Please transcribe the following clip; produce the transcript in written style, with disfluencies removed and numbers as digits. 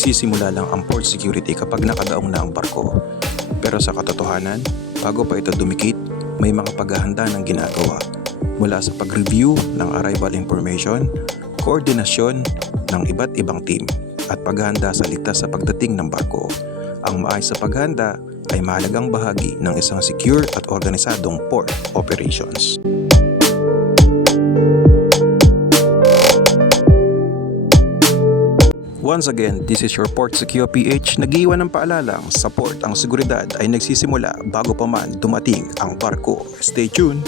nagsisimula lang ang port security kapag nakadaong na ang barko. Pero sa katotohanan, bago pa ito dumikit, may mga paghahanda ng ginagawa. Mula sa pag-review ng arrival information, koordinasyon ng iba't ibang team, at paghahanda sa ligtas sa pagdating ng barko. Ang maayos sa paghahanda ay mahalagang bahagi ng isang secure at organisadong port operations. Once again, this is your Port Secure PH, nag-iwan ng paalalang sa port ang seguridad ay nagsisimula bago pa man dumating ang barko. Stay tuned!